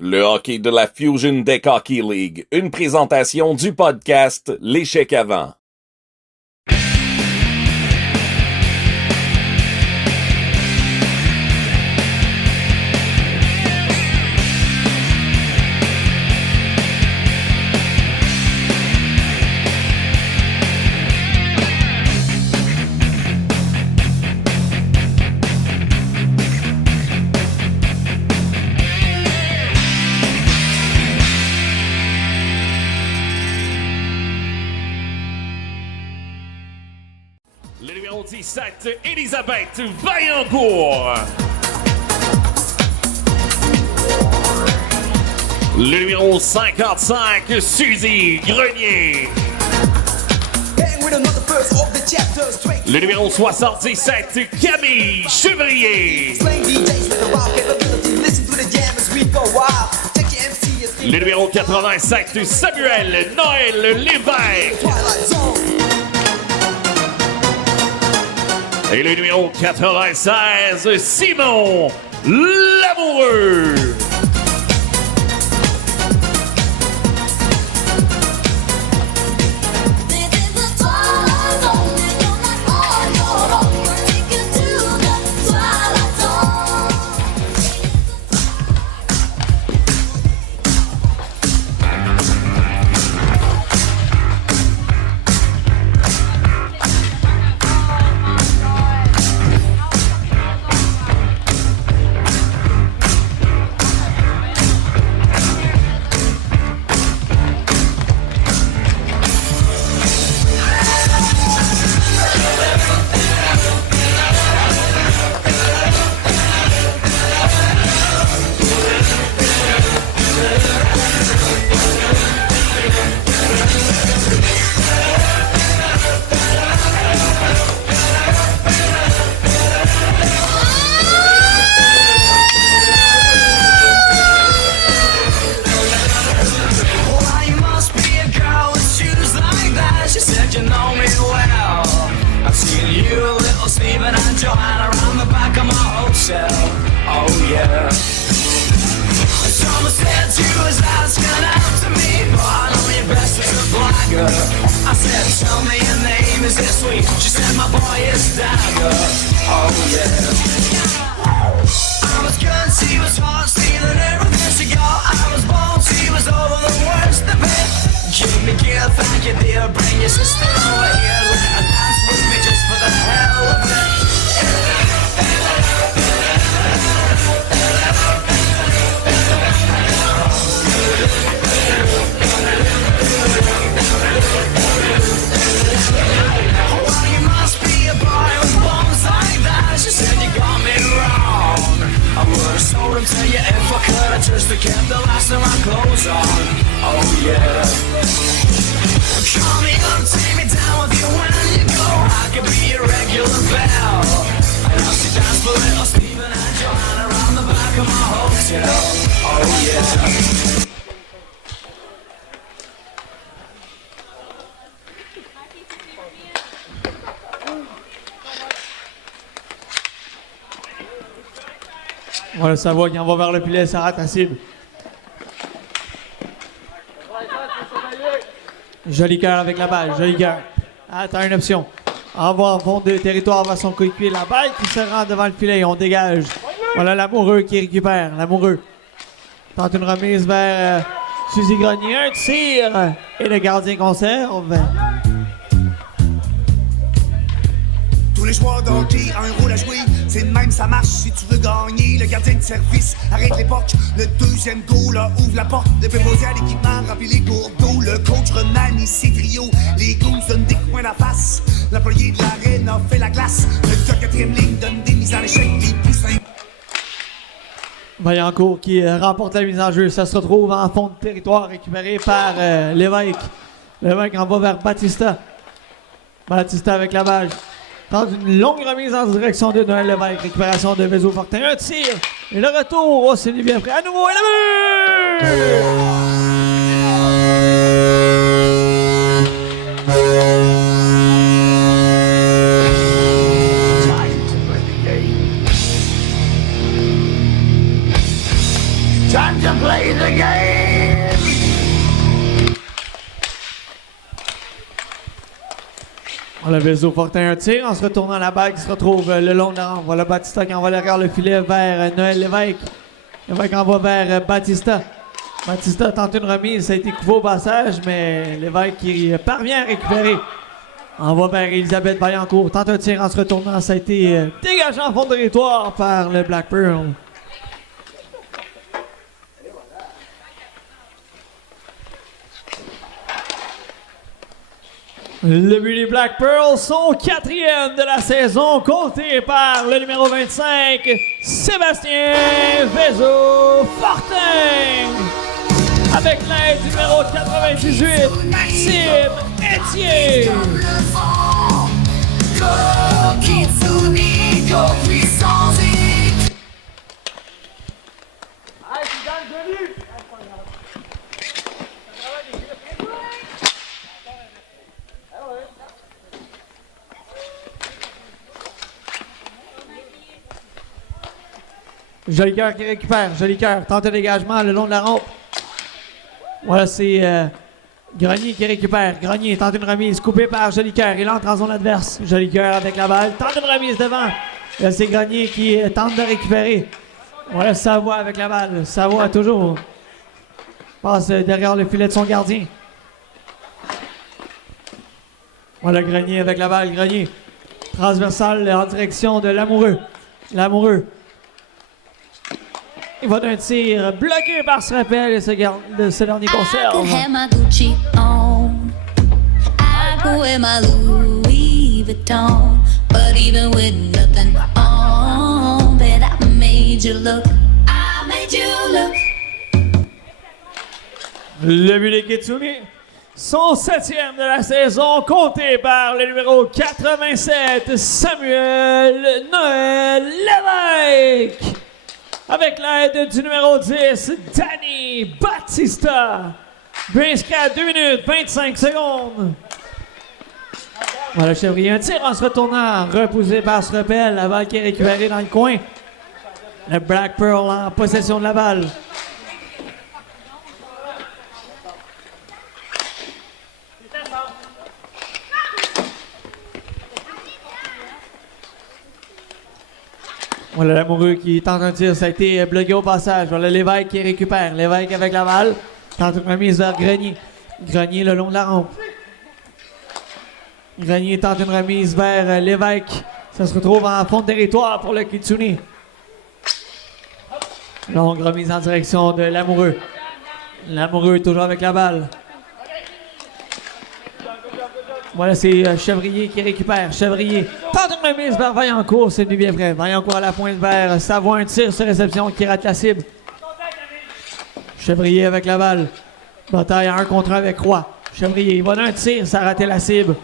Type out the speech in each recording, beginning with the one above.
Le hockey de la Fusion Deck Hockey League. Une présentation du podcast L'échec avant. Le numéro 17, Elisabeth Vaillancourt. Le numéro 55, Suzy Grenier. Le numéro 77, Camille Chevrier. Le numéro 87, Samuel Noël Lévesque. Et le numéro 96, Simon Lamoureux. Voilà, ça voit qu'il en va vers le filet, ça rate la cible. Joli cœur avec la balle, joli cœur. Attends une option. Envoie en fond de territoire vers son coéquipier. La balle qui se rend devant le filet, on dégage. Voilà l'amoureux qui récupère, l'amoureux. Tente une remise vers Suzy Grenier, un tir. Et le gardien conserve. Tous les joueurs d'hockey ont un rôle à jouer, c'est de même ça marche si tu veux gagner. Le gardien de service arrête l'époque, le deuxième goal ouvre la porte. Le préposé à l'équipement remplit les cours d'eau. Le coach remanie ses trios, les goons donnent des coups à la face. L'employé de l'arène a fait la glace, le gars quatrième ligne donne des mises en échec, les poussins. Vaillancourt qui remporte la mise en jeu, ça se retrouve en fond de territoire récupéré par Lévesque. Lévesque en va vers Batista. Batista avec la balle. Tente une longue remise en direction de Noël Lévesque. Récupération de Vézo Fortin. Un tir. Et le retour. Oh, c'est bien prêt. À nouveau. Et la Time to play the game. On a Vezo Fortin un tir en se retournant à la balle qui se retrouve le long de la rampe. Voilà Batista qui envoie derrière le filet vers Noël Lévesque. Lévesque envoie vers Batista. Batista tente une remise, ça a été coupé au passage, mais Lévesque qui parvient à récupérer. Envoie vers Elisabeth Vaillancourt. Tente un tir en se retournant, ça a été dégagé en fond de territoire par le Black Pearl. Le but des Black Pearls, son 4e de la saison, compté par le numéro 25, Sébastien Vezo Fortin. Avec l'aide du numéro 98, Maxime Etier. Go Kitsune, go puissance. Jolicoeur qui récupère. Jolicoeur tente un dégagement le long de la rampe. Voilà, c'est Grenier qui récupère. Grenier tente une remise coupée par Jolicoeur. Il entre en zone adverse. Jolicoeur avec la balle. Tente une remise devant. Là, c'est Grenier qui tente de récupérer. Voilà, Savoie avec la balle. Savoie toujours. Passe derrière le filet de son gardien. Voilà, Grenier avec la balle. Grenier. Transversal en direction de Lamoureux. Lamoureux. Il va d'un tir bloqué par Srapel et ce dernier conserve. I could have my Gucci on. I could wear my Louis Vuitton. But even with nothing on, bet I made you look. I made you look. Le but des Kitsune, son 7e de la saison, compté par le numéro 87, Samuel Noël Lévesque. Avec l'aide du numéro 10, Danny Batista. But inscrit à 2 minutes 25 secondes. Voilà, Chevrier, un tir en se retournant, repoussé par Srapel. La balle qui est récupérée dans le coin. Le Black Pearl en possession de la balle. Voilà Lamoureux qui tente un tir, ça a été bloqué au passage. Voilà Lévesque qui récupère. Lévesque avec la balle. Tente une remise vers Grenier. Grenier le long de la rampe. Grenier tente une remise vers Lévesque. Ça se retrouve en fond de territoire pour le Kitsune. Longue remise en direction de Lamoureux. Lamoureux toujours avec la balle. Voilà, c'est Chevrier qui récupère. Chevrier tente une remise vers Vaillancourt. C'est du bien vrai. Vaillancourt à la pointe vers Savoie. Un tir sur réception qui rate la cible. Chevrier avec la balle. Bataille à 1 contre 1 avec Roy. Chevrier, il va d'un tir. Ça a raté la cible.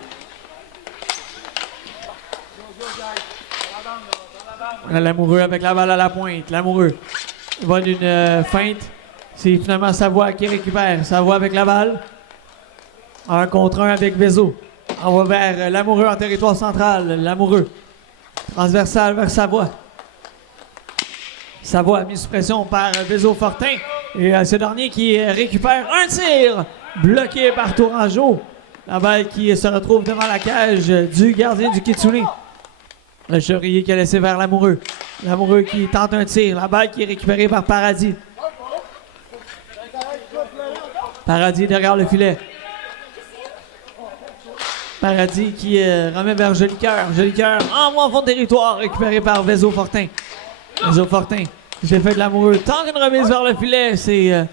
Voilà, Lamoureux avec la balle à la pointe. Lamoureux. Il va d'une feinte. C'est finalement Savoie qui récupère. Savoie avec la balle. 1 contre 1 avec Vezo. On va vers Lamoureux en territoire central. Lamoureux. Transversal vers Savoie. Savoie mis sous pression par Vezo Fortin. Et ce dernier qui récupère un tir. Bloqué par Tourangeau. La balle qui se retrouve devant la cage du gardien du Kitsune. Le Chevrier qui a laissé vers Lamoureux. Lamoureux qui tente un tir. La balle qui est récupérée par Paradis. Paradis derrière le filet. Paradis qui remet vers Jolicoeur. Jolicoeur envoie en fond de territoire, récupéré par Vezo Fortin. Vezo Fortin, j'ai fait de Lamoureux. Tente une remise vers le filet. C'est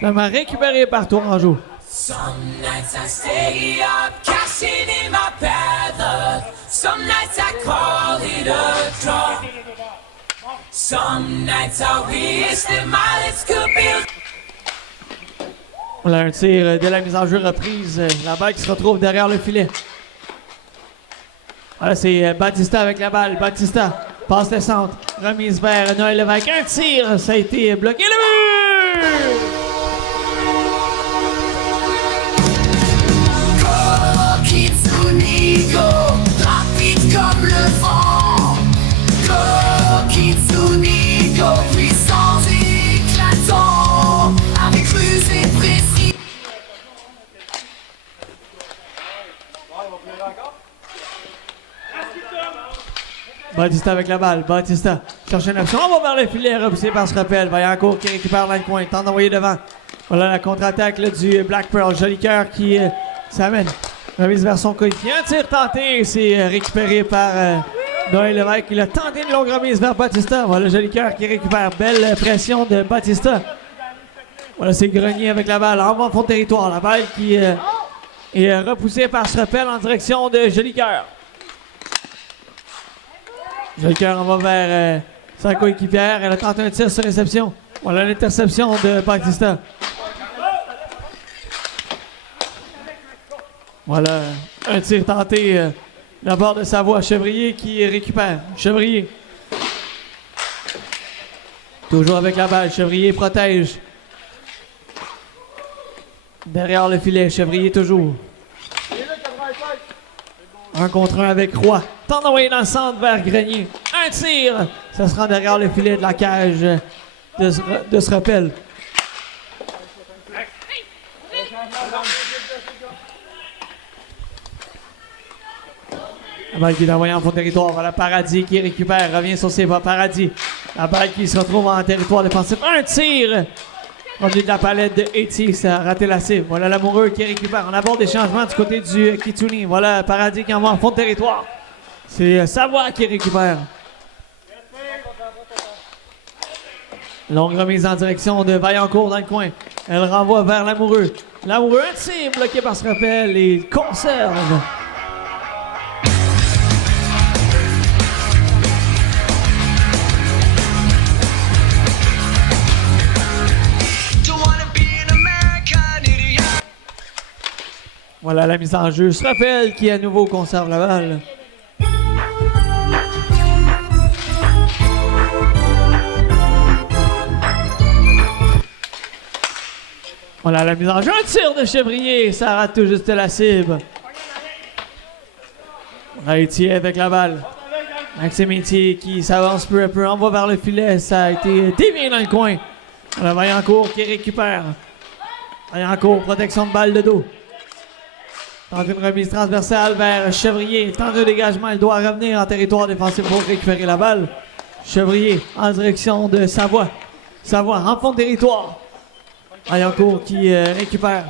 vraiment récupéré par Tourangeau. Some nights I stay up, cashing in my bad luck. Some nights I call it a draw. Some nights I wish that my lips could be. On a un tir de la mise en jeu reprise. La balle qui se retrouve derrière le filet. Voilà, c'est Batista avec la balle. Batista passe le centre. Remise vers Noël Lévesque. Un tir, ça a été bloqué. Le but! Go Kitsune, go, rapide comme le vent. Go Kitsune, go, puissance éclatant. Batista avec la balle. Batista cherche une option. On va vers le filet, repoussé par ce rappel. Vaillancourt qui récupère dans le coin. Tente d'envoyer devant. Voilà la contre-attaque là, du Black Pearl. Joli cœur qui s'amène. Remise vers son coéquipier. Un tir tenté. C'est récupéré par Noël Lévesque. Il a tenté une longue remise vers Batista. Voilà Joli cœur qui récupère. Belle pression de Batista. Voilà, c'est Grenier avec la balle. En bas de fond de territoire. La balle qui est repoussée par ce rappel en direction de Joli cœur. Joli cœur, on va vers sa coéquipière. Elle a tenté un tir sur réception. Voilà l'interception de Batista. Voilà un tir tenté de la part de Savoie. Chevrier qui récupère. Chevrier. Toujours avec la balle. Chevrier protège. Derrière le filet. Chevrier toujours. 1 contre 1 avec Roy. Tente d'envoyer dans le centre vers Grenier. Un tir. Ça sera derrière le filet de la cage de ce rappel. La balle qui est envoyée en fond de territoire. Voilà Paradis qui récupère. Revient sur ses pas. Paradis. La balle qui se retrouve en territoire défensif. Un tir. Revenu de la palette de Eti. Ça a raté la cible. Voilà Lamoureux qui récupère. On aborde des changements du côté du Kitsuni. Voilà Paradis qui envoie en fond de territoire. C'est Savoie qui récupère. Longue remise en direction de Vaillancourt dans le coin. Elle renvoie vers Lamoureux. Lamoureux, un tir bloqué par ce rappel et il conserve. Voilà la mise en jeu. Ce rappel qui à nouveau conserve la balle. Voilà la mise en jeu. Un tir de Chevrier. Ça rate tout juste la cible. Etier avec la balle. Maxime Etier qui s'avance peu à peu. On va vers le filet. Ça a été dévié dans le coin. Voilà Vaillancourt qui récupère. Vaillancourt, protection de balle de dos. Tente une remise transversale vers Chevrier. Tente de dégagement. Il doit revenir en territoire défensif pour récupérer la balle. Chevrier en direction de Savoie. Savoie en fond de territoire. Vaillancourt qui récupère.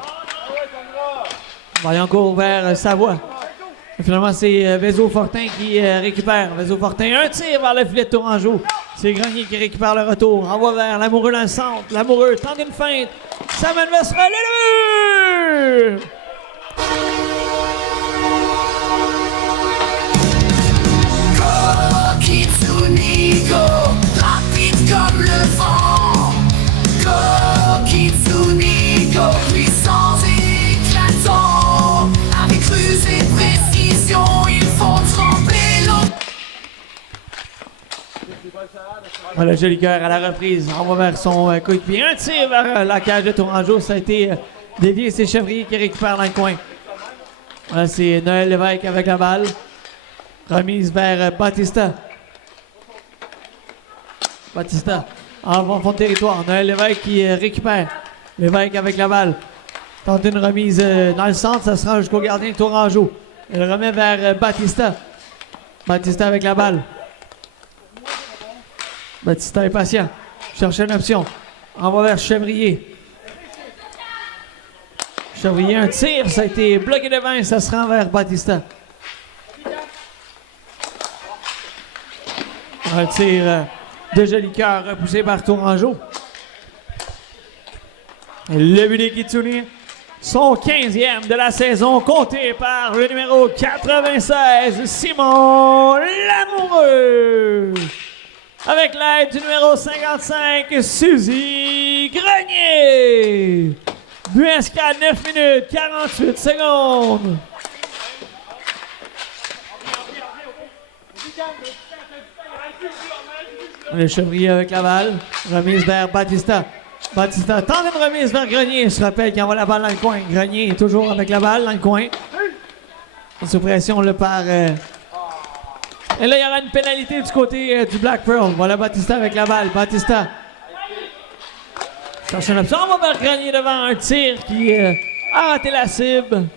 Vaillancourt vers Savoie. Et finalement, c'est Vézo-Fortin qui récupère. Vézo-Fortin, un tir vers le filet de Tourangeau. C'est Grenier qui récupère le retour. Envoie vers Lamoureux dans le centre. Lamoureux tente une feinte. Ça mène vers le but! Kitsuni, go, rapide comme le vent. Go, Kitsuni, go, puissant et éclatant. Avec ruse et précision, ils font trembler l'eau. Voilà, Joli cœur à la reprise. On va vers son coéquipier. Un tir vers la cage de Tourangeau. Ça a été dévié. C'est Chevrier qui récupère dans le coin. Voilà, c'est Noël Lévesque avec la balle. Remise vers Batista. Batista en fond de territoire. Noël Lévesque qui récupère. Lévesque avec la balle. Tente une remise dans le centre. Ça se rend jusqu'au gardien de Tourangeau. Il remet vers Batista. Batista avec la balle. Batista est patient. Cherche une option. Envoie vers Chevrier. Chevrier, un tir. Ça a été bloqué devant. Ça se rend vers Batista. Un tir de Joli cœur repoussé par Tourangeau. Le but des Kitsuni, son 15e de la saison, compté par le numéro 96, Simon Lamoureux. Avec l'aide du numéro 55, Suzy Grenier. But inscrit à 9 minutes 48 secondes. Le Chevrier avec la balle. Remise vers Batista. Batista tente une remise vers Grenier. Je rappelle qu'il envoie la balle dans le coin. Grenier est toujours avec la balle dans le coin. Sous pression le par... Et là, il y aura une pénalité du côté du Black Pearl. Voilà Batista avec la balle. Batista cherche une option. On va vers Grenier devant un tir qui a raté la cible.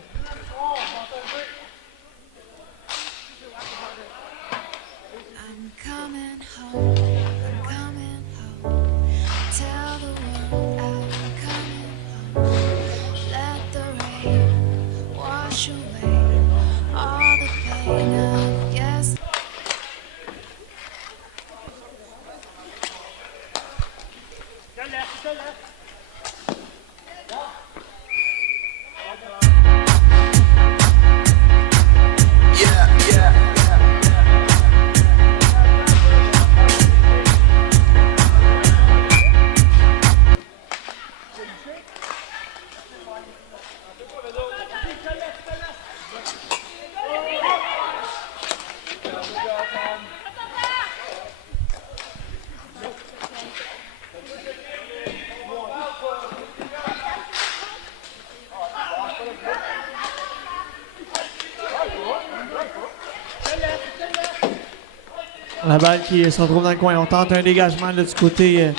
La balle qui se retrouve dans le coin. On tente un dégagement là, du côté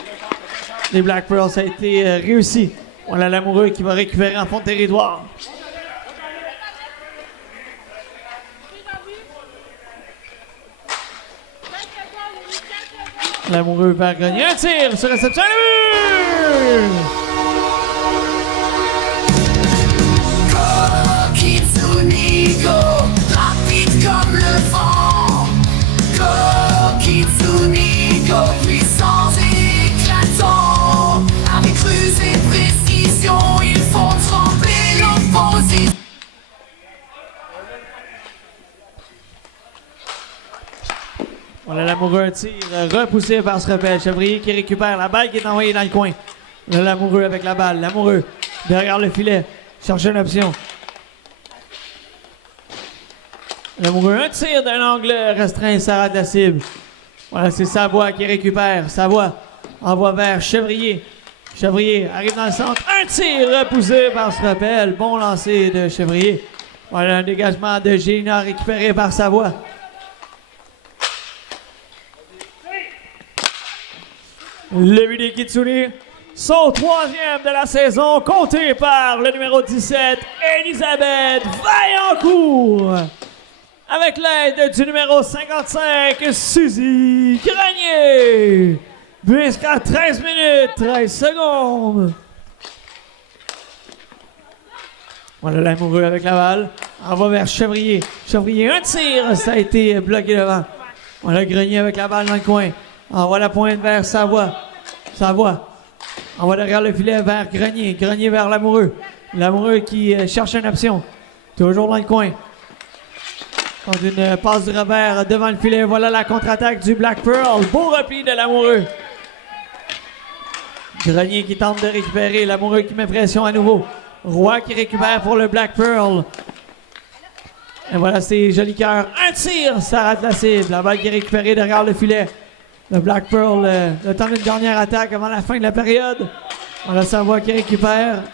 des Black Pearls. Ça a été réussi. On a Lamoureux qui va récupérer en fond de territoire. Lamoureux vers Grenier. Un tir sur réception. Le but! Kitsunigo, rapide comme le vent. Kitsunigo, puissance et éclatant. Avec ruse et précision, ils font trembler l'opposition. On a Lamoureux, un tir repoussé par ce repel. Chevrier qui récupère la balle qui est envoyée dans le coin. On a Lamoureux avec la balle. Lamoureux derrière le filet. Cherche une option. Lamoureux, un tir d'un angle restreint, ça rate la cible. Voilà, c'est Savoie qui récupère. Savoie envoie vers Chevrier. Chevrier arrive dans le centre. Un tir repoussé par ce repel. Bon lancer de Chevrier. Voilà un dégagement de Gina récupéré par Savoie. Le but des Kitsune, son troisième de la saison, compté par le numéro 17, Elisabeth Vaillancourt. Avec l'aide du numéro 55, Suzy Grenier. But jusqu'à 13 minutes, 13 secondes. Voilà Lamoureux avec la balle. On va vers Chevrier. Chevrier, un tir, ça a été bloqué devant. Voilà Grenier avec la balle dans le coin. Envoie la pointe vers Savoie. Savoie. Envoie derrière le filet vers Grenier. Grenier vers Lamoureux. Lamoureux qui cherche une option. Toujours dans le coin. Contre une passe du revers devant le filet. Voilà la contre-attaque du Black Pearl. Beau repli de Lamoureux. Grenier qui tente de récupérer. Lamoureux qui met pression à nouveau. Roy qui récupère pour le Black Pearl. Et voilà, c'est Jolicoeur. Un tir, ça rate la cible. La balle qui est récupérée derrière le filet. Le Black Pearl, le temps d'une dernière attaque avant la fin de la période. On a Savoie qui récupère.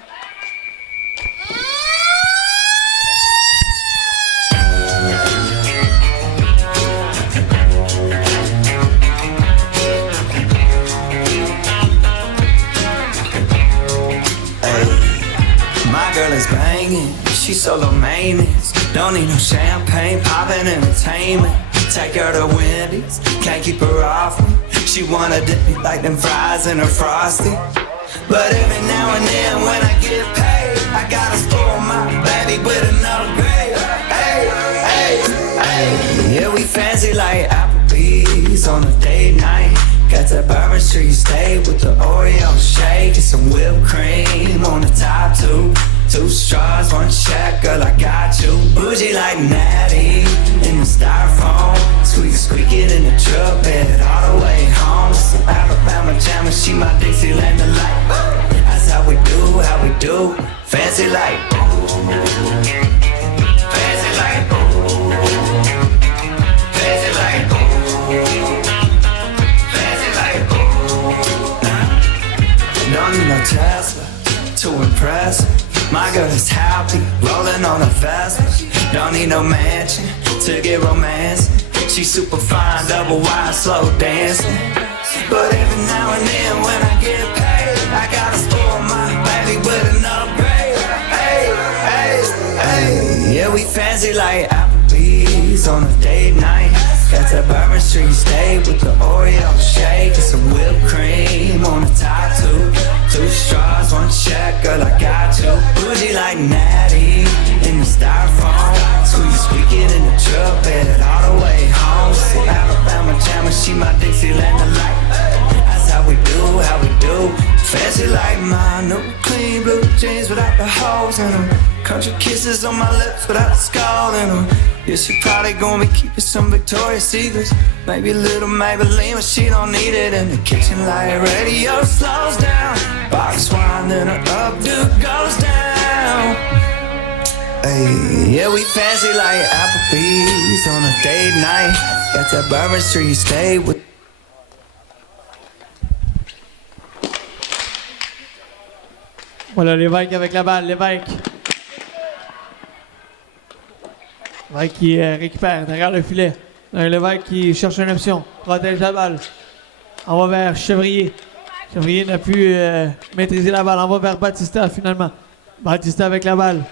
My girl is banging, she's solo maintenance. Don't need no champagne, poppin' entertainment. Take her to Wendy's, can't keep her off me. She wanna dip me like them fries in her frosty. But every now and then when I get paid, I gotta spoil my baby with an upgrade. Hey, hey, hey. Yeah, we fancy like Applebee's on a date night. Got that Bourbon Street steak with the Oreo shake and some whipped cream on the top two. Two straws, one check, girl, I got you. Bougie like Natty in the styrofoam. Squeaking in the truck bed all the way home. Some Alabama jammer, she my Dixieland delight. That's how we do, fancy like. Fancy like. Fancy like. Fancy like. Don't need no Tesla to impress her. My girl is happy, rolling on a Vespa. Don't need no mansion to get romance. She's super fine, double wide, slow dancing. But every now and then when I get paid, I gotta spoil my baby with an upgrade. Hey, hey, hey. Yeah, we fancy like Applebee's on a date night. Got that Bourbon Street steak with the Oreo shake and some whipped cream on the top two. Two straws, one check, girl, I got you. Bougie like Natty in the styrofoam. Squeaking in the truck bed all the way home. So Alabama jammer, she my Dixieland delight. That's how we do, Fancy like mine, no clean blue jeans without the holes in them. Country kisses on my lips without the skull in them. Yeah, she probably gonna be keeping some Victoria's Secrets. Maybe a little Maybelline, but she don't need it in the kitchen. Like radio slows down, box wine, then her updo goes down. Hey, yeah, we fancy like Applebee's on a date night. Got that Bourbon Street stay with. Voilà Lévesque avec la balle, Lévesque. Lévesque qui récupère derrière le filet. Lévesque qui cherche une option, protège la balle. On va vers Chevrier. Chevrier n'a pu maîtriser la balle. On va vers Batista finalement. Batista avec la balle.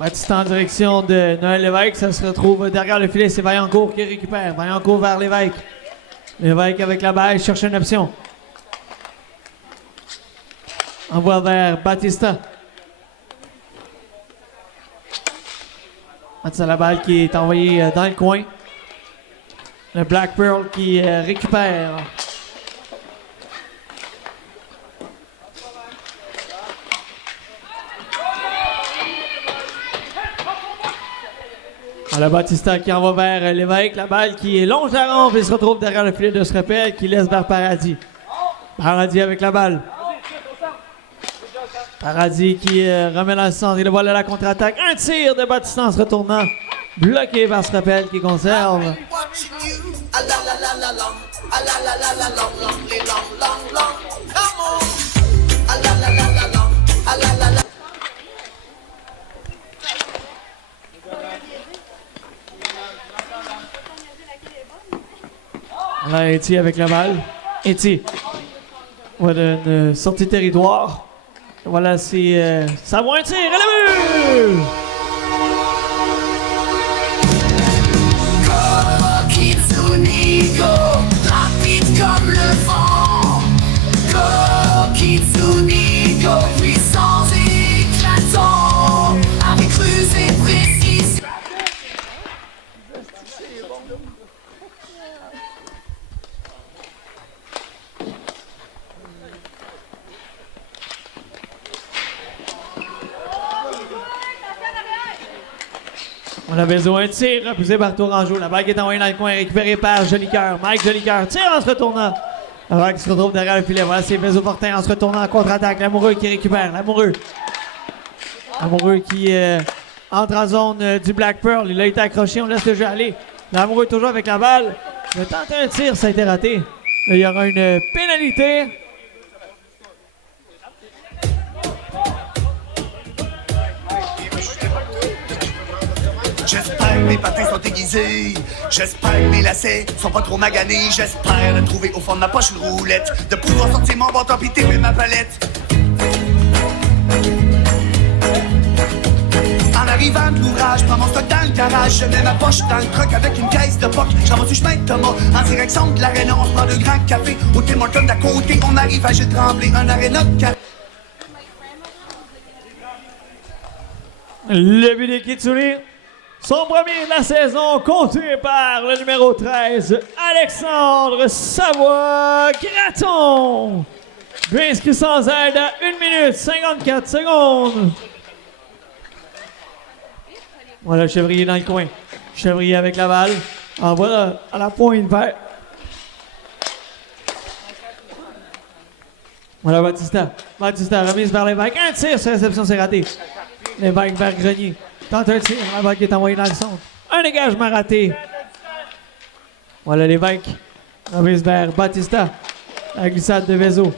Batista en direction de Noël Lévesque. Ça se retrouve derrière le filet. C'est Vaillancourt qui récupère. Vaillancourt vers Lévesque. Lévesque avec la balle, cherche une option. Envoie vers Batista. Batista, la balle qui est envoyée dans le coin. Le Black Pearl qui récupère. Voilà Batista qui envoie vers Lévesque. La balle qui longe la rampe et se retrouve derrière le filet de Srepel qui laisse vers Paradis. Paradis avec la balle. Paradis qui remet dans le centre. Et le voilà la contre-attaque. Un tir de Batista en se retournant. Bloqué par Srepel qui conserve. Là, Eti avec la balle. Eti. Voilà une sortie de territoire. Voilà, c'est ça va un tir à la vue! Go, Kitsune, go, rapide comme le vent. Go, Kitsune, go, puissance et éclatant. Avec ruse et précision. On a besoin de tir, repoussé par Tourangeau. La balle qui est envoyée dans le coin, récupérée par Jolicoeur. Mike Jolicoeur tire en se retournant. La balle qui se retrouve derrière le filet. Voilà, c'est Bezo Fortin en se retournant en contre-attaque. Lamoureux qui récupère. Lamoureux qui entre en zone du Black Pearl. Il a été accroché, on laisse le jeu aller. Lamoureux toujours avec la balle. Il a tenté un tir, ça a été raté. Là, il y aura une pénalité. J'espère que mes patins sont aiguisés. J'espère que mes lacets sont pas trop maganés. J'espère de trouver au fond de ma poche une roulette, de pouvoir sortir mon bâton pis tirer ma palette. En arrivant de l'ouvrage, prends mon stock dans le garage. Je mets ma poche dans le truck avec une caisse de poc. J'en vais du chemin de Thomas, en direction de l'aréna. On se prend deux grands cafés au Tim Hortons d'à côté. On arrive à Gilles Tremblay, un aréna de café. Le but de Kitsune. Son premier de la saison, compté par le numéro 13, Alexandre Savoie-Graton. But inscrit sans aide à 1 minute 54 secondes. Voilà Chevrier dans le coin. Chevrier avec la balle. Envoie à la pointe vers. Voilà Batista. Batista remise vers Lévesque. Un tir sur réception, c'est raté. Lévesque vers Grenier. Tente un tir, la balle qui est envoyée dans le centre. Un dégagement raté. Voilà Lévesque. Remise vers Batista. La glissade de Vezo.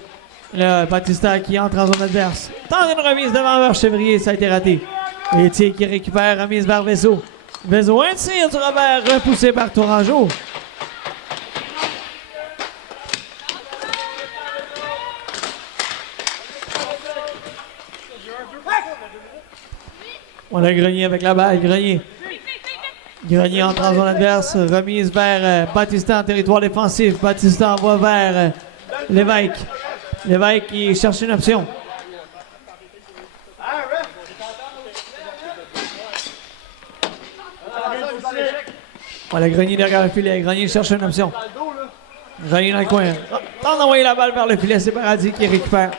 Là, Batista qui entre en zone adverse. Tente une remise devant vers Chevrier, ça a été raté. Etier qui récupère, remise vers Vezo. Vezo, un tir du revers repoussé par Tourangeau. On a Grenier avec la balle. Grenier entre en zone adverse. Remise vers Batista en territoire défensif. Batista envoie vers Lévesque. Lévesque qui cherche une option. Voilà Grenier derrière le filet. Grenier cherche une option. Grenier dans le coin. tente d'envoyer la balle vers le filet, c'est Paradis qui récupère.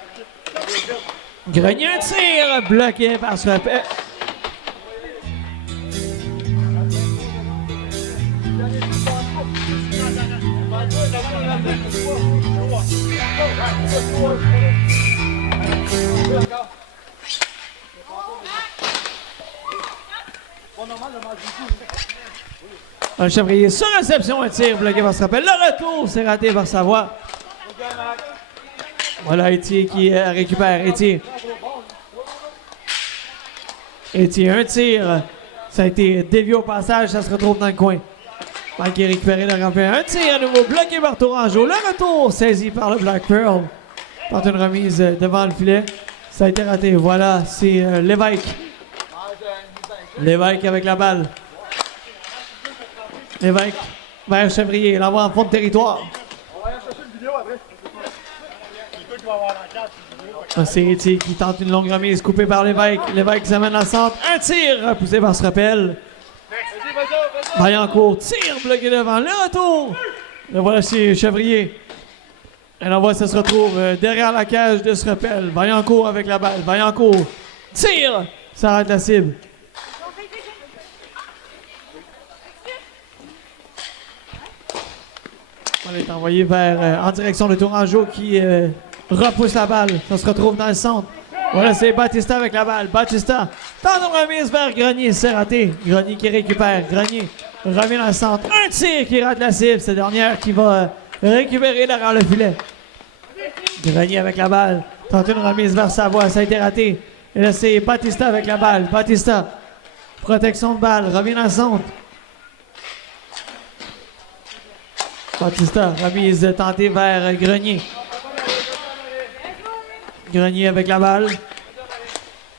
Grenier, un tir bloqué par Srepel. Un Chevrier sur réception, un tir bloqué par Srepel. Le retour, c'est raté par Savoie. Voilà Étier qui récupère. Étier, un tir. Ça a été dévié au passage, ça se retrouve dans le coin. Mike est récupéré de Rampin. Un tir à nouveau bloqué par Tourangeau. Le retour saisi par le Black Pearl. Tente une remise devant le filet. Ça a été raté. Voilà, c'est Lévesque. Lévesque avec la balle. Lévesque vers Chevrier. L'envoie en fond de territoire. C'est Étier qui tente une longue remise coupée par Lévesque. Lévesque s'amène à centre. Un tir repoussé par Srepel. Vaillancourt, tir bloqué devant. Le retour. Le voilà chez Chevrier. Et l'envoi, ça se retrouve derrière la cage de Srepel. Vaillancourt avec la balle. Vaillancourt, tire. Ça arrête la cible. On est envoyé vers en direction de Tourangeau qui repousse la balle. Ça se retrouve dans le centre. Voilà, c'est Batista avec la balle. Batista tente une remise vers Grenier. C'est raté. Grenier qui récupère. Grenier revient dans le centre. Un tir qui rate la cible. C'est dernière qui va récupérer derrière le filet. Grenier avec la balle. Tente une remise vers Savoie. Ça a été raté. Et là, c'est Batista avec la balle. Batista. Protection de balle. Revient dans le centre. Batista, remise tentée vers Grenier. Grenier avec la balle.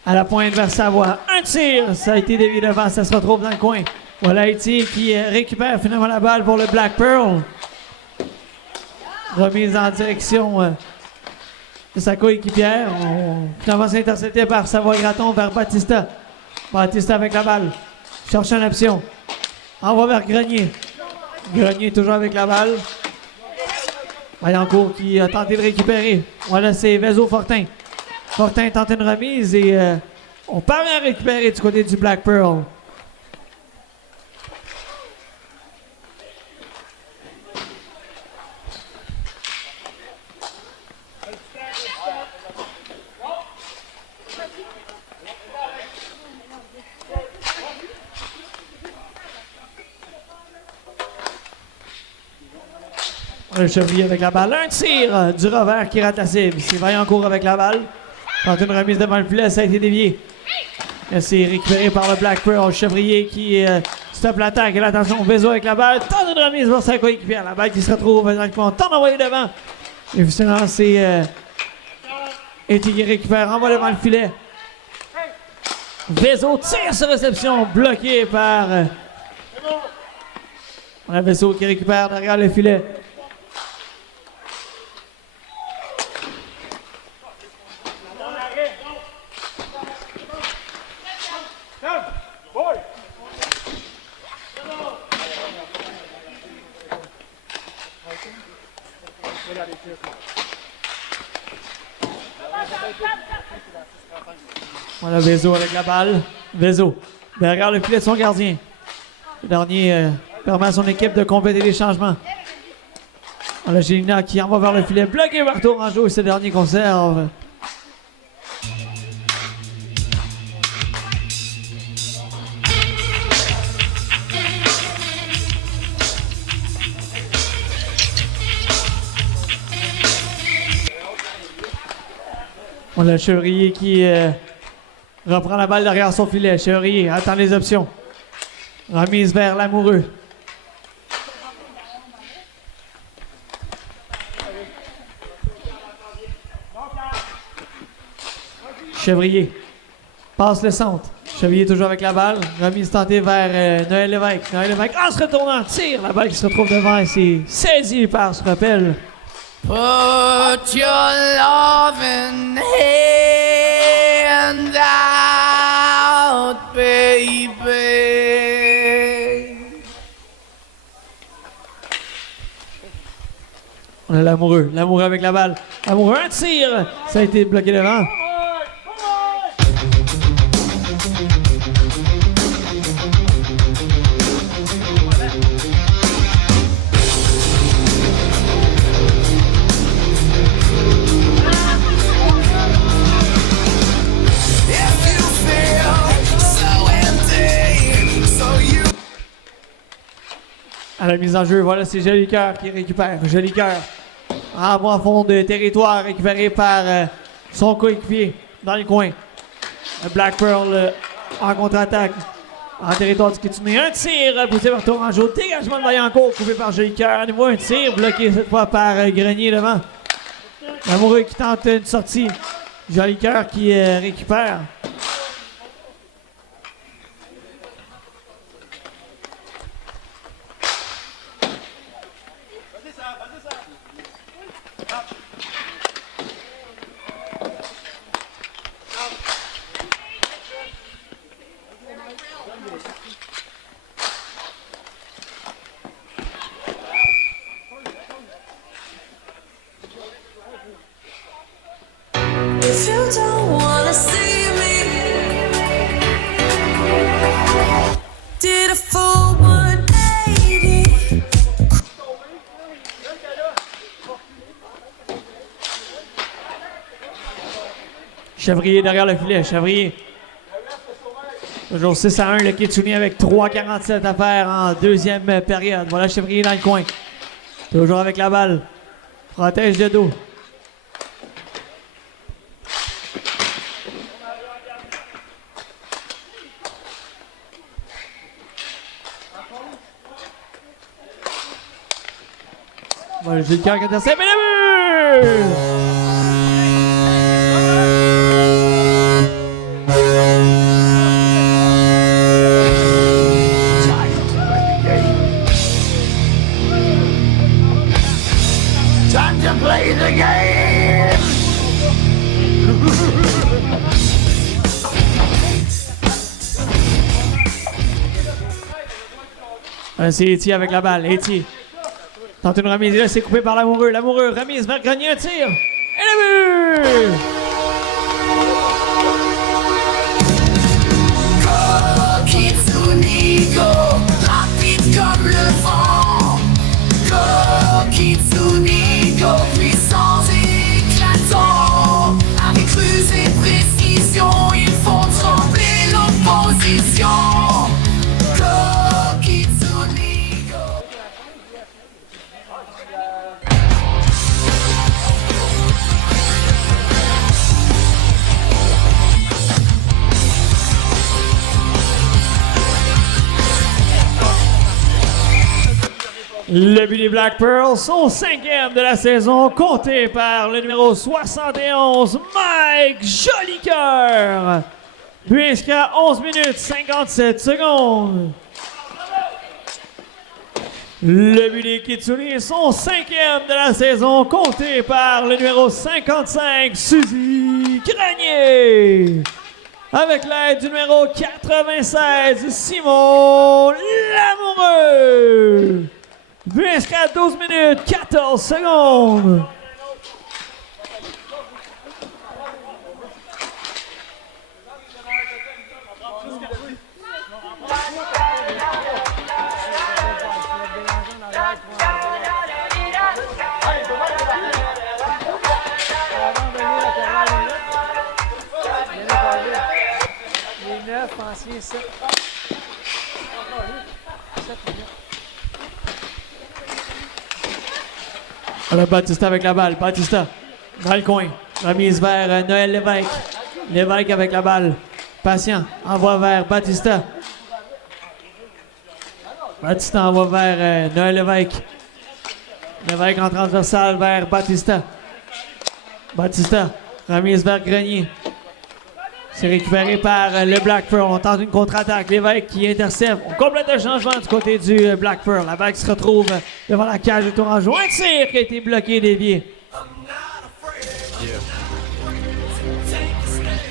À la pointe vers Savoie. Un tir! Ça a été dévié devant. Ça se retrouve dans le coin. Voilà Étier qui récupère finalement la balle pour le Black Pearl. Remise en direction de sa coéquipière. Finalement, c'est intercepté par Savoie-Graton vers Batista. Batista avec la balle. Cherche une option. Envoie vers Grenier. Grenier toujours avec la balle. Vaillancourt qui a tenté de récupérer. Voilà, c'est Vezo-Fortin. Fortin tente une remise et on parvient à récupérer du côté du Black Pearl. Un Chevrier avec la balle. Un tir du revers qui rate la cible. C'est Vaillancourt avec la balle. Tente une remise devant le filet, ça a été dévié. C'est récupéré par le Black Pearl. Chevrier qui stoppe l'attaque. Et l'attention, Vezo avec la balle. Tente une remise vers sa coéquipière. La balle qui se retrouve dans le coin. Tente d'envoyer devant. Et finalement, c'est Étier qui récupère. Envoie devant le filet. Vezo tire sur réception. Bloqué par... on a Vezo qui récupère derrière le filet. Voilà Vezo avec la balle. Vezo derrière le filet de son gardien. Le dernier permet à son équipe de compléter les changements. Voilà Gélina qui envoie vers le filet. Bloqué par Tourangeau et ce dernier conserve. Voilà Chevrier qui reprend la balle derrière son filet. Chevrier attend les options. Remise vers Lamoureux. Chevrier passe le centre. Chevrier toujours avec la balle. Remise tentée vers Noël Lévesque. Noël Lévesque en se retournant tire. La balle qui se retrouve devant et c'est saisi par Srepel. Put your loving hand out, baby. On a Lamoureux. Lamoureux avec la balle. Lamoureux, un tir. Ça a été bloqué devant. À la mise en jeu, voilà, c'est Jolicoeur qui récupère. Jolicoeur en bon fond de territoire récupéré par son coéquipier dans le coin. Black Pearl en contre-attaque en territoire du Kitsune. Un tir poussé par Tourangeau. Dégagement de Vaillancourt coupé par Jolicoeur. À nouveau un tir bloqué cette fois par Grenier devant. Lamoureux qui tente une sortie. Jolicoeur qui récupère. If you don't wanna see me, did a full 180. Chevrier derrière le filet. Chevrier. Toujours 6-1, le Kitsune avec 3,47 à faire en deuxième période. Voilà Chevrier dans le coin. Toujours avec la balle. Protège de dos. Voilà, j'ai le cœur qui intercepte. Mais le but! Time to play the game! C'est Eti avec la balle. Eti tente une remise. Là, c'est coupé par Lamoureux. Lamoureux, remise vers Grenier, un tir. Et le but! Go, Kitsune, go, rapide comme le vent. Go, Kitsune, go, puissant et éclatant. Avec ruse et précision, ils font trembler l'opposition. Go, Kitsune, go. Le but des Black Pearls, son 5e de la saison, compté par le numéro 71, Mike Jolicoeur. But inscrit à 11 minutes 57 secondes. Le but des Kitsune, son 5e de la saison, compté par le numéro 55, Suzy Grenier. Avec l'aide du numéro 96, Simon Lamoureux. But inscrit à 12 minutes 14 secondes. Alors Batista avec la balle. Batista dans le coin. Remise vers Noël Lévesque. Lévesque avec la balle. Patient. Envoie vers Batista. Batista envoie vers Noël Lévesque. Lévesque en transversale vers Batista. Batista. Remise vers Grenier. C'est récupéré par le Black Pearl. On tente une contre-attaque. Lévesque qui intercepte. On complète le changement du côté du Black Pearl. La balle qui se retrouve devant la cage de Tourangeau. Un tir qui a été bloqué, dévié. Yeah.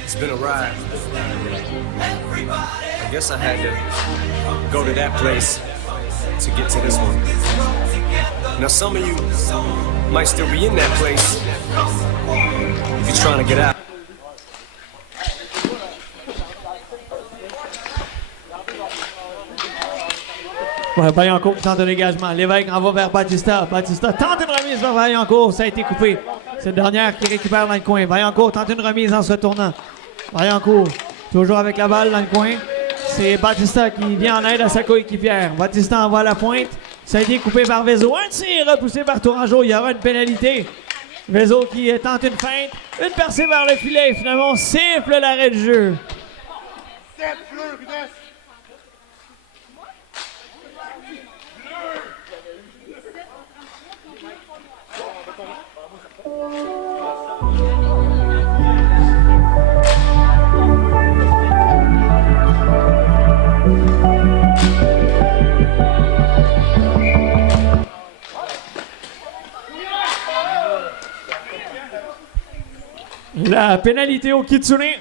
It's been a ride. I guess I had to go to that place to get to this one. Now some of you might still be in that place if you're trying to get out. Ouais, Vaillancourt tente un dégagement. Lévesque envoie vers Batista. Batista tente une remise vers Vaillancourt. Ça a été coupé. C'est la dernière qui récupère dans le coin. Vaillancourt tente une remise en se retournant. Vaillancourt, toujours avec la balle dans le coin. C'est Batista qui vient en aide à sa coéquipière. Batista envoie la pointe. Ça a été coupé par Vezo. Un tir repoussé par Tourangeau. Il y aura une pénalité. Vezo qui tente une feinte. Une percée vers le filet. Finalement, on siffle l'arrêt de jeu. La pénalité au Kitsune.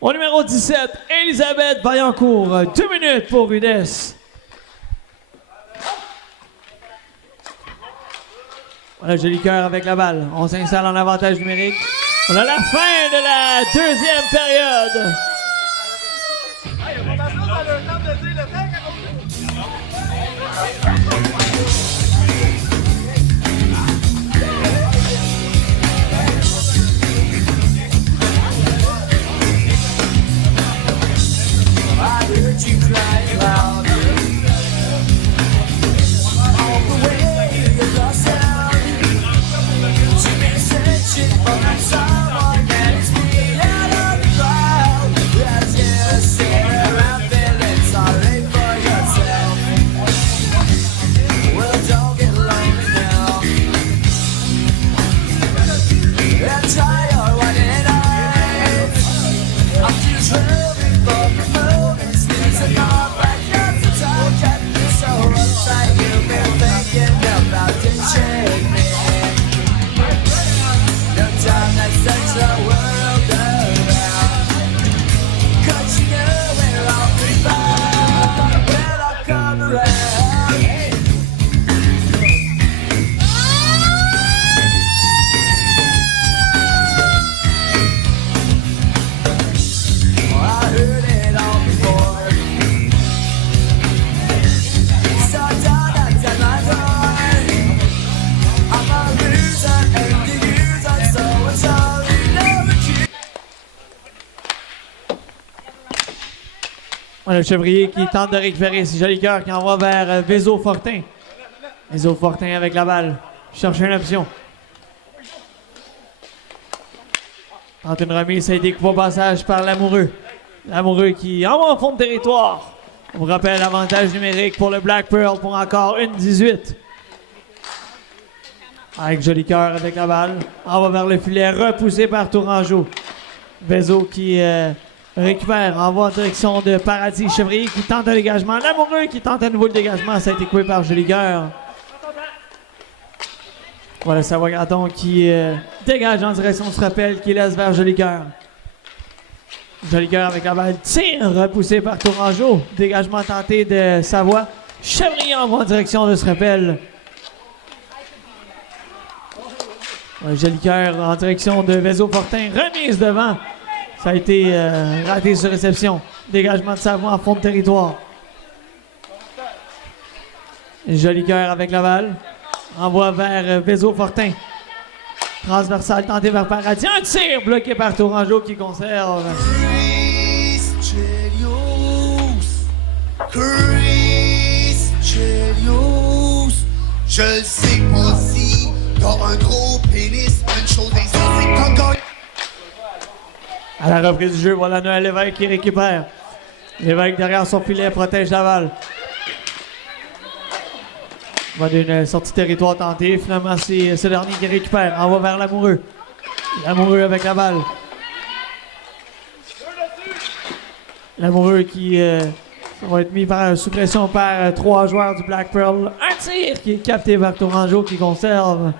Au numéro 17, Elisabeth Vaillancourt. 2 minutes pour Rudess. Voilà, Joli Cœur avec la balle. On s'installe en avantage numérique. On a la fin de la deuxième période. You crying loud all the way you lost out. You've been searching for someone that is me out of the crowd. That's just stare around feeling sorry for yourself. Well, don't get lonely now. And try your one and I'm just hoping for the moment. And all back up to talk at me so upside you've been thinking about to change me. No time that sets the world around. 'Cause you know we're all be fine when I come around. I heard it all before. Le Chevrier qui tente de récupérer. C'est Joli Cœur qui envoie vers Vezo Fortin. Vezo Fortin avec la balle. Cherche une option. Tente une remise. Ça a été coupé au passage par Lamoureux. Lamoureux qui envoie en fond de territoire. On vous rappelle l'avantage numérique pour le Black Pearl pour encore une 18. Avec Joli Cœur avec la balle. Envoie vers le filet. Repoussé par Tourangeau. Vezo qui récupère, envoie en direction de Paradis. Chevrier qui tente un dégagement. Lamoureux qui tente à nouveau le dégagement. Ça a été coupé par Joli Cœur. Voilà, Savoie-Graton qui dégage en direction de ce rappel, qui laisse vers Joli Cœur. Joli Cœur avec la balle. Tir repoussé par Tourangeau. Dégagement tenté de Savoie. Chevrier envoie en direction de ce rappel. Joli Cœur en direction de Vezo Fortin. Remise devant. Ça a été raté sur réception. Dégagement de Savoie en fond de territoire. Joli Cœur avec la balle. Envoie vers Vezo Fortin. Transversal tenté vers Paradis. Un tir bloqué par Tourangeau qui conserve. Je sais pas si t'as un gros pénis, une chose ainsi, c'est quand gagne. À la reprise du jeu, voilà Noël Lévesque qui récupère. Lévesque derrière son filet protège la balle. Va d'une sortie territoire tentée. Finalement, c'est ce dernier qui récupère. Envoie vers Lamoureux. Lamoureux avec la balle. Lamoureux qui va être mis sous pression par 3 joueurs du Black Pearl. Un tir qui est capté vers Tourangeau qui conserve.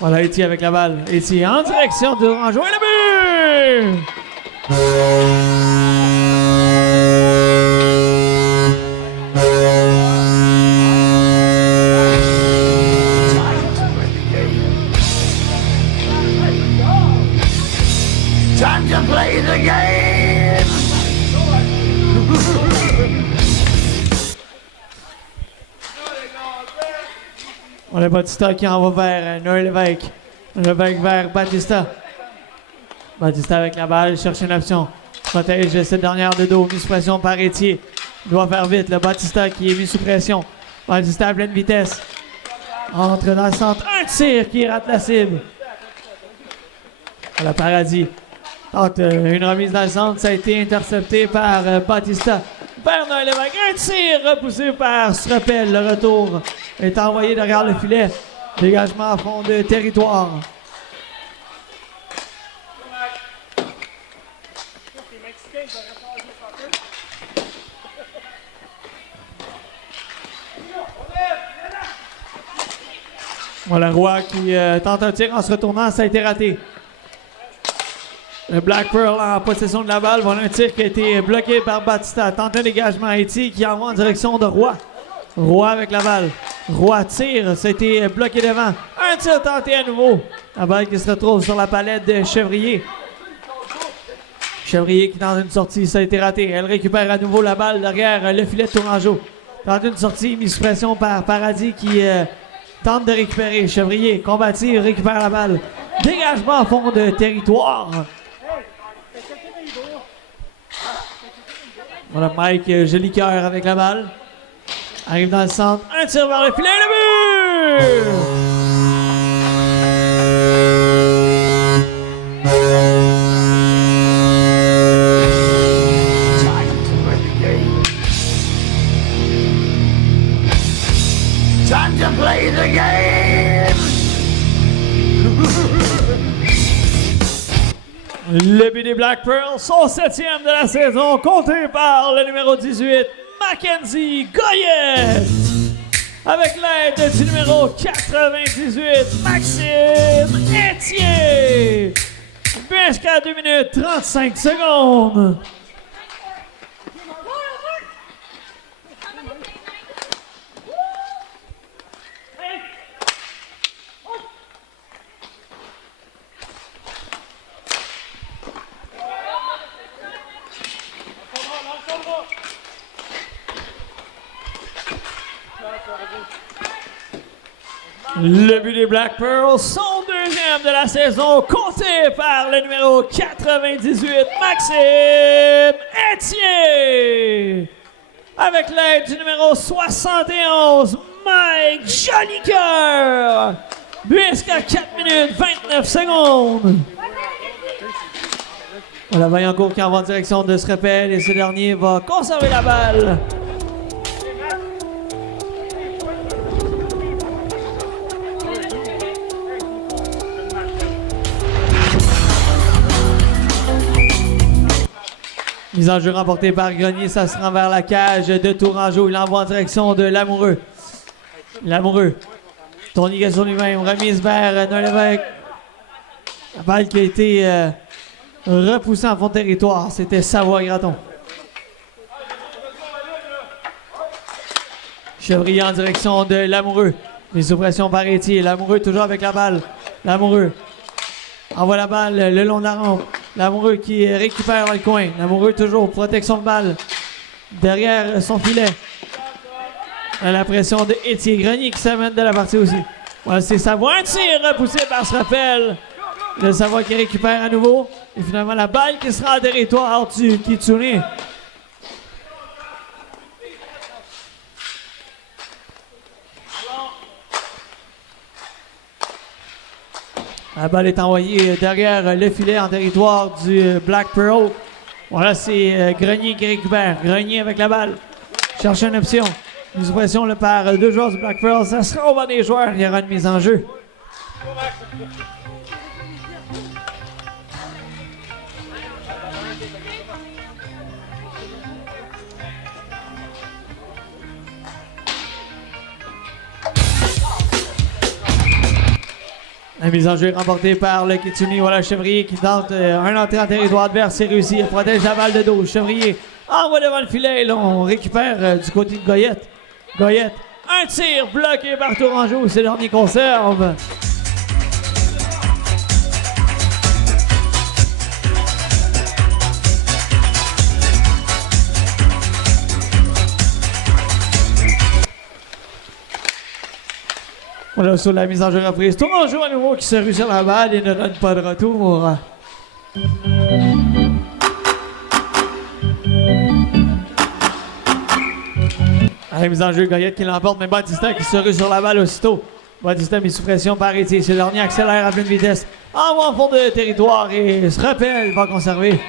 Voilà, Etier avec la balle. Etier en direction de Tourangeau et le but! Time to play the game! On a Batista qui envoie vers Noël Lévesque. Lévesque vers Batista. Batista avec la balle, cherche une option. Protège cette dernière de dos, mise sous pression par Etier. Il doit faire vite, le Batista qui est mis sous pression. Batista à pleine vitesse. Entre dans le centre, un tir qui rate la cible. Le Paradis tente une remise dans le centre, ça a été intercepté par Batista. Vers Noël Lévesque, un tir repoussé par Strepel. Le retour est envoyé derrière le filet. Dégagement à fond de territoire. Voilà Roy qui tente un tir en se retournant, ça a été raté. Le Black Pearl en possession de la balle. Voilà un tir qui a été bloqué par Batista. Tente un dégagement à Etier qui envoie en direction de Roy. Roy avec la balle. Roy tire, ça a été bloqué devant. Un tir tenté à nouveau. La balle qui se retrouve sur la palette de Chevrier. Chevrier qui tente une sortie, ça a été raté. Elle récupère à nouveau la balle derrière le filet de Tourangeau. Tente une sortie, mise sous pression par Paradis qui tente de récupérer. Chevrier, combatif, récupère la balle. Dégagement à fond de territoire. Voilà Mike Jolicoeur avec la balle. Arrive dans le centre. Un tir vers le filet. Le but! Time to play the game! Le but des Black Pearl, son 7e de la saison, compté par le numéro 18, Mackenzie Goyette. Avec l'aide du numéro 98, Maxime Etier. But jusqu'à 2 minutes 35 secondes. Le but des Black Pearl, son 2e de la saison, compté par le numéro 98, Maxime Etier. Avec l'aide du numéro 71, Mike Jolicoeur. But jusqu'à 4 minutes 29 secondes. Voilà Vaillancourt qui envoie en direction de Strepel et ce dernier va conserver la balle. Mise en jeu remportée par Grenier, ça se rend vers la cage de Tourangeau. Il envoie en direction de Lamoureux. Lamoureux. Tourniquet sur lui-même, remise vers Noël Lévesque. La balle qui a été repoussée en fond de territoire. C'était Savoie-Graton. Chevrier en direction de Lamoureux. Mise sous pression par Etier. Lamoureux toujours avec la balle. Lamoureux envoie la balle le long de la rampe. Lamoureux qui récupère dans le coin. Lamoureux toujours, protection de balle. Derrière son filet. La pression de Etier. Grenier qui s'amène de la partie aussi. Voilà, c'est Savoie. Un tir repoussé par Strepel. Le Savoie qui récupère à nouveau. Et finalement, la balle qui sera en territoire du Kitsune. La balle est envoyée derrière le filet en territoire du Black Pearl. Voilà, c'est Grenier qui récupère. Grenier avec la balle. Cherche une option. Mise sous pression par 2 joueurs du Black Pearl. Ça sera au bas des joueurs. Il y aura une mise en jeu. La mise en jeu est remportée par le Kitsune. Voilà Chevrier qui tente un entrée en territoire adverse. C'est réussi. Il protège la balle de dos. Chevrier envoie devant le filet. Là, on récupère du côté de Goyette. Goyette. Un tir bloqué par Tourangeau. C'est le dernier conserve. Voilà sur la mise en jeu reprise. Tourangeau à nouveau qui se rue sur la balle et ne donne pas de retour. À la mise en jeu, Goyette qui l'emporte, mais Batista qui se rue sur la balle aussitôt. Batista mis sous pression par Étier. Ce dernier accélère à pleine vitesse. Envoie en fond de territoire et se rappelle, va conserver.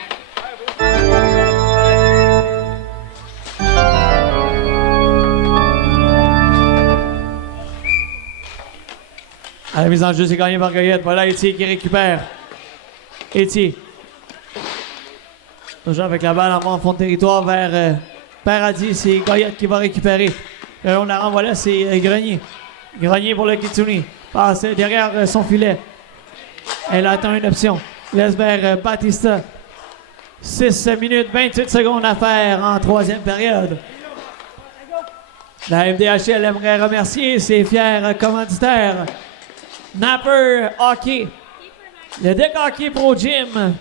À la mise en jeu, c'est gagné par Goyette. Voilà Étier qui récupère. Étier. Toujours avec la balle en fond de territoire vers Paradis. C'est Goyette qui va récupérer. On la renvoie là, c'est Grenier. Grenier pour le Kitsune. Passe derrière son filet. Elle attend une option. Laisse vers Batista. 6 minutes 28 secondes à faire en troisième période. La FDHL aimerait remercier ses fiers commanditaires. Napper Hockey, le Deck Hockey Pro Gym,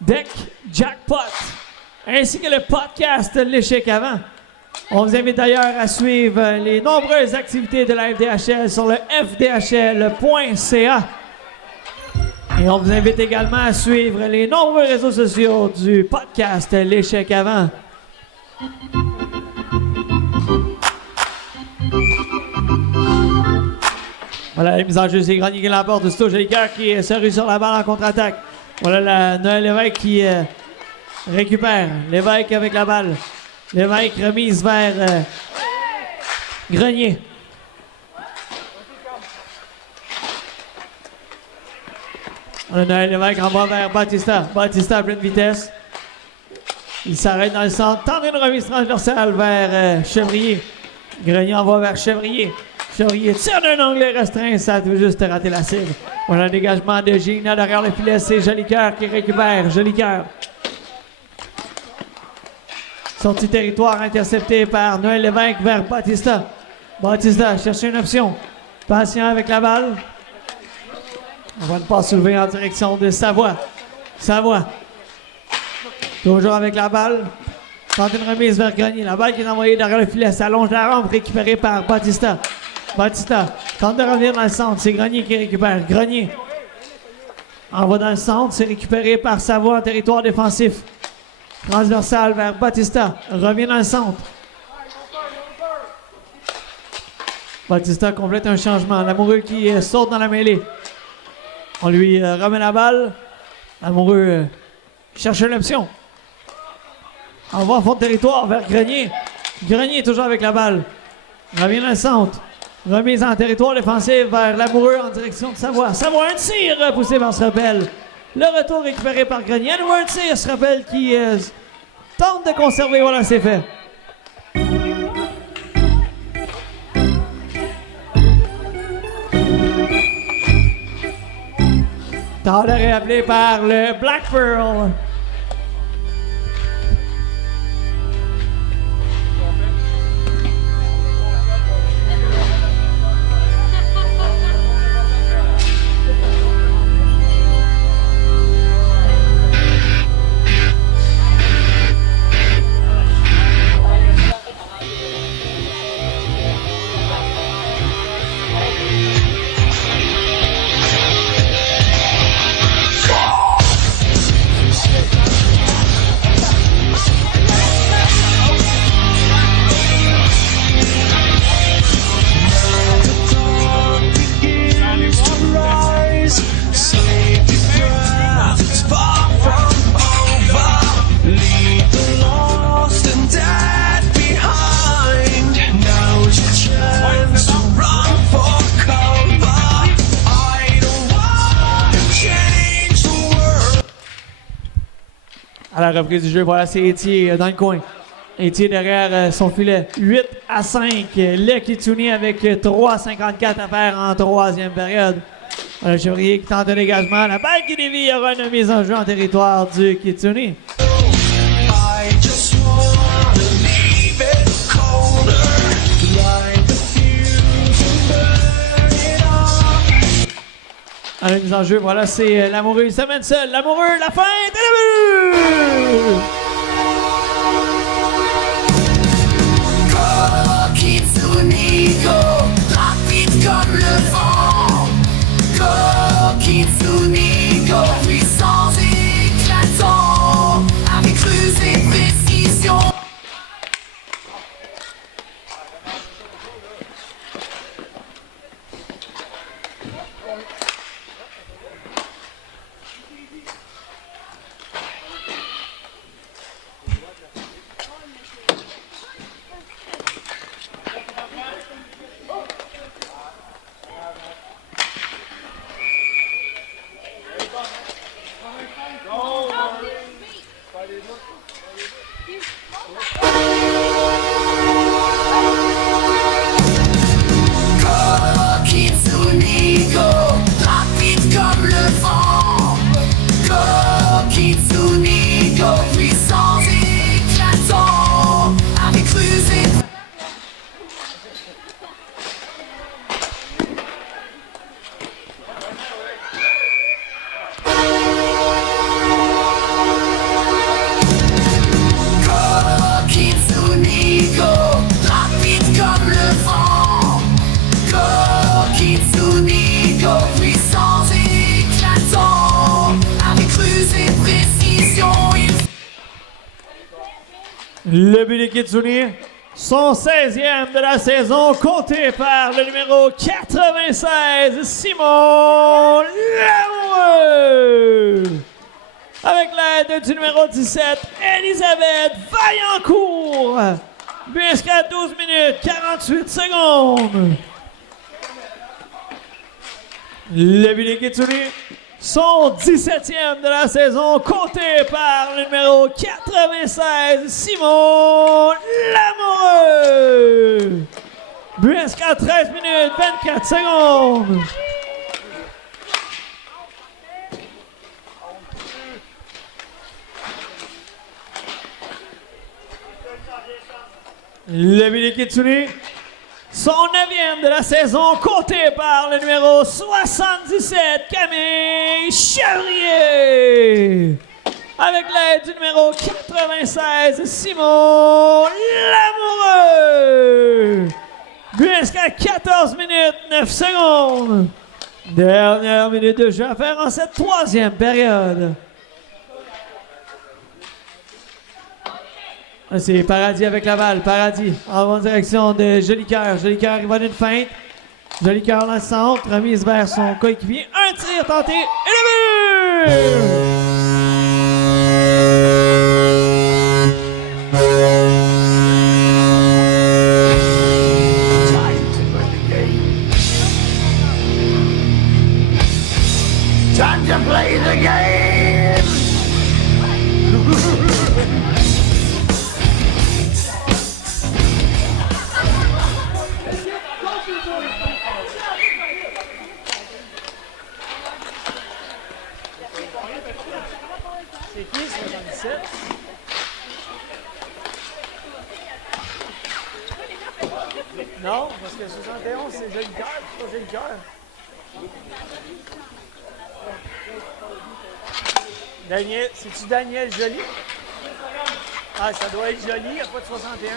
Deck Jackpot, ainsi que le podcast L'échec avant. On vous invite d'ailleurs à suivre les nombreuses activités de la FDHL sur le fdhl.ca. Et on vous invite également à suivre les nombreux réseaux sociaux du podcast L'échec avant. Voilà, la mise en jeu, c'est Grenier qui l'emporte. Aussitôt, Jolicoeur qui se rue sur la balle en contre-attaque. Voilà la Noël Lévesque qui récupère. Lévesque avec la balle. Lévesque remise vers Grenier. Voilà, Noël Lévesque envoie vers Batista. Batista à pleine vitesse. Il s'arrête dans le centre. Tente une remise transversale vers Chevrier. Grenier envoie vers Chevrier. Chevrier tire d'un angle restreint, ça veut juste rater la cible. Voilà le dégagement de Gina derrière le filet, c'est Jolicoeur qui récupère. Jolicoeur. Sortie territoire intercepté par Noël Lévesque vers Batista. Batista cherche une option. Patient avec la balle. On va ne pas soulever en direction de Savoie. Savoie. Toujours avec la balle. Tente une remise vers Grenier. La balle qui est envoyée derrière le filet s'allonge la rampe récupérée par Batista. Batista tente de revenir dans le centre. C'est Grenier qui récupère. Grenier envoie dans le centre. C'est récupéré par Savoie en territoire défensif. Transversal vers Batista. Revient dans le centre. Batista complète un changement. Lamoureux qui saute dans la mêlée. On lui remet la balle. Lamoureux cherche une option. Envoie en fond de territoire vers Grenier. Grenier toujours avec la balle. Revient dans le centre. Remise en territoire défensif vers Lamoureux en direction de Savoie. Savoie, un tir poussé par Srapel. Le retour récupéré par Grenier. Un tir, Srapel qui tente de conserver. Voilà, c'est fait. Temps d'arrêt appelé par le Black Pearl. À la reprise du jeu, voilà, c'est Étier dans le coin. Étier derrière son filet. 8-5. Le Kitsune avec 3,54 à faire en troisième période. Le chevrier qui tente un dégagement. La balle qui dévie. Il y aura une mise en jeu en territoire du Kitsune. À la mise en jeu, voilà, c'est l'amoureux. Il s'amène seul. L'amoureux, la feinte et le but! Go, Kitsune, go, rapide comme le vent. Go, Kitsune, go, puissant et éclatant, avec ruse et précision. Le but des Kitsune, son 16e de la saison, compté par le numéro 96, Simon Lamoureux. Avec l'aide du numéro 17, Elisabeth Vaillancourt. But inscrit à 12 minutes, 48 secondes. Le but des Kitsune, son 17e de la saison, compté par le numéro 96, Simon Lamoureux. But inscrit à 13 minutes, 24 secondes. Le but des Kitsune, son 9e de la saison, compté par le numéro 77, Camille Chevrier. Avec l'aide du numéro 96, Simon Lamoureux. But inscrit à 14 minutes, 9 secondes. Dernière minute de jeu à faire en cette troisième période. C'est Paradis avec la balle. Paradis en bonne direction de Jolicoeur. Jolicoeur, il va d'une feinte. Jolicoeur dans le centre. Remise vers son coéquipier. Un tir tenté et le but! Time to play the game! C'est qui, 77? Non, parce que 71, c'est Jolicoeur, c'est pas Jolicoeur. Daniel, c'est-tu Daniel Joly? Ah, ça doit être Joly, il n'y a pas de 61.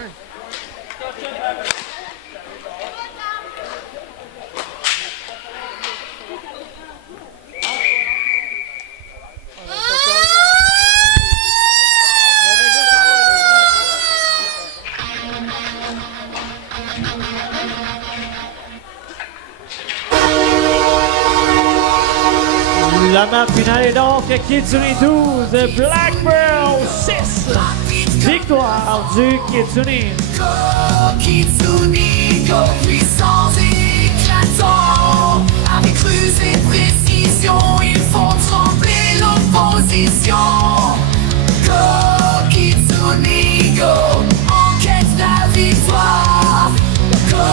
La marque finale est donc Kitsune 12, Black Pearl 6. Victoire du Kitsune. Go, Kitsune, go, puissant et éclatant, avec ruse et précision, ils font trembler l'opposition. Go, Kitsune, go, en quête de la victoire. Go,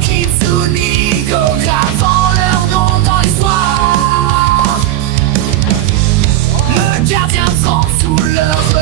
Kitsune, go, gravant leur nom dans l'histoire. to love